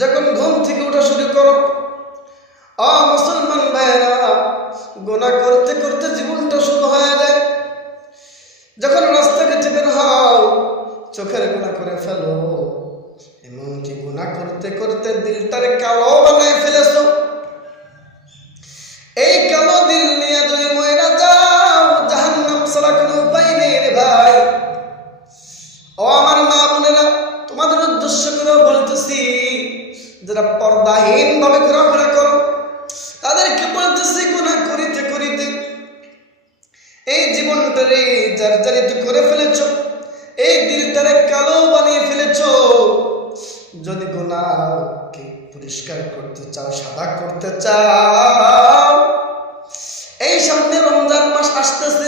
যখন ঘুম থেকে ওঠা শুরু করো, অ মুসলমান ভাইয়েরা গোনা করতে করতে জীবনটা শুরু হয়ে যায়। যখন রাস্তাঘাটে বের হও, চোখের গোনা করে ফেলো। এমনকি গোনা করতে করতে দিলটারে কালো বানায় ফেলেছো। যারা পর্দাহীন ভাবে ঘোরাফেরা করো, তাদেরকে বলতেছি গুণা করিতে করিতে। এই জীবনটারে জর্জরিত করে ফেলেছ, এই দিলটারে কালো বানিয়ে ফেলেছ। যদি গুণাকে পরিষ্কার করতে চাও, সাদা করতে চাও, এই সামনে রমজান মাস আসতেছে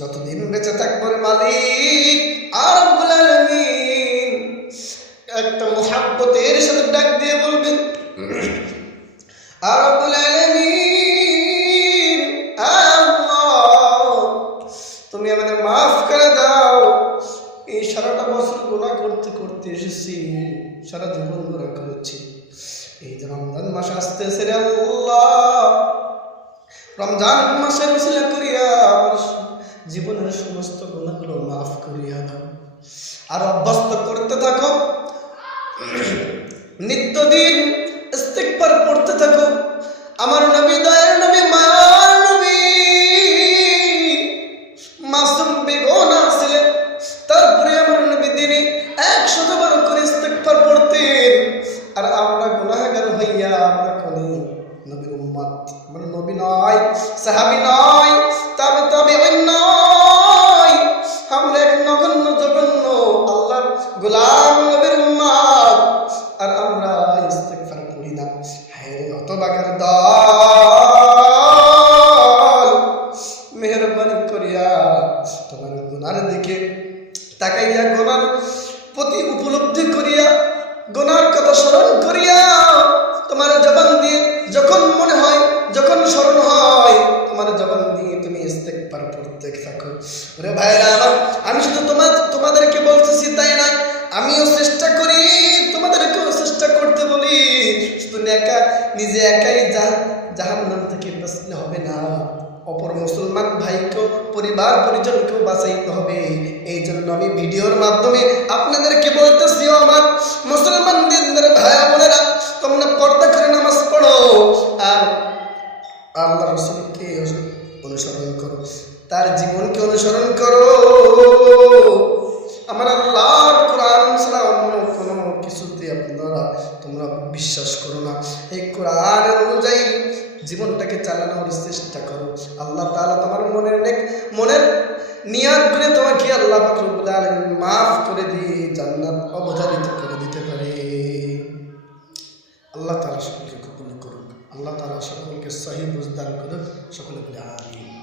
যতদিন বেঁচে থাকব রে মালিক, আর একটা মোহাব্বতের সাথে ডাক দিয়ে বলবেন, আর তুমি আমাদের মাফ করে দাও। এই সারাটা বছর গোনা করতে করতে এসেছি, সারা জীবন গোনা করেছি। এই যে রমজান মাস আসতেছে রে আল্লাহ। রমজান মাসে উসিলা করিয়া জীবনের সমস্ত গুণাগুলো মাফ করিয়া দাও। আর অভ্যস্ত করতে থাকো। নিত্যদিন ইস্তিগফার পড়তে থাকো। আমার নবী দয়ার নবী, মায়ার নবী। মাসুম বেগোনা ছিলেন তারপরে আমার নবী দিনে একশত বার করে ইস্তিগফার পড়তেন। আর আমরা গুনাহগার হইয়া নবীর উম্মত। মানে নবী নয়, সাহাবি নয়, তবে তবে নয়। আমরা এক নগণ্য জঘন্য আল্লাহর গোলাম নবীর উম্মত। আর আমরা ইস্তিগফার করি না। হ্যাঁ অত হতবাগার দল। ইস্তেকবার থাকো ওরে ভাইরা আমার, আমি শুধু তোমার, তোমাদেরকে বলতেছি তাই না আমিও চেষ্টা করি, তোমাদেরকেও চেষ্টা করতে বলি। শুধু একা নিজে একাই জাহান নাম থেকে বাঁচলে হবে না। অপর মুসলমান ভাইকেও, পরিবার পরিজনকেও বাঁচাইতে হবে। এই জন্য আমি ভিডিওর মাধ্যমে আপনাদেরকে বলতেছি আমার মুসলমান দিনদের ভাই বোনেরা, তোমরা পর্দা করে নামাজ তার জীবনকে অনুসরণ করো। আমার আল্লাহর কোরআন ছাড়া অন্য কোনো কিছুতে আপনারা তোমরা বিশ্বাস করো না। এই কোরআন অনুযায়ী জীবনটাকে চালানোর চেষ্টা করো। আল্লাহ তাআলা তোমার মনের নেক মনের নিয়াত করে তোমাকে আল্লাহ পাক মাফ করে দিয়ে জান্নাত অবধারিত করে দিতে পারে। আল্লাহ তাআলা সকলকে কবুল করুন আল্লাহ তাআলা সকলকে সহি বুঝদান করুন সকলে বলে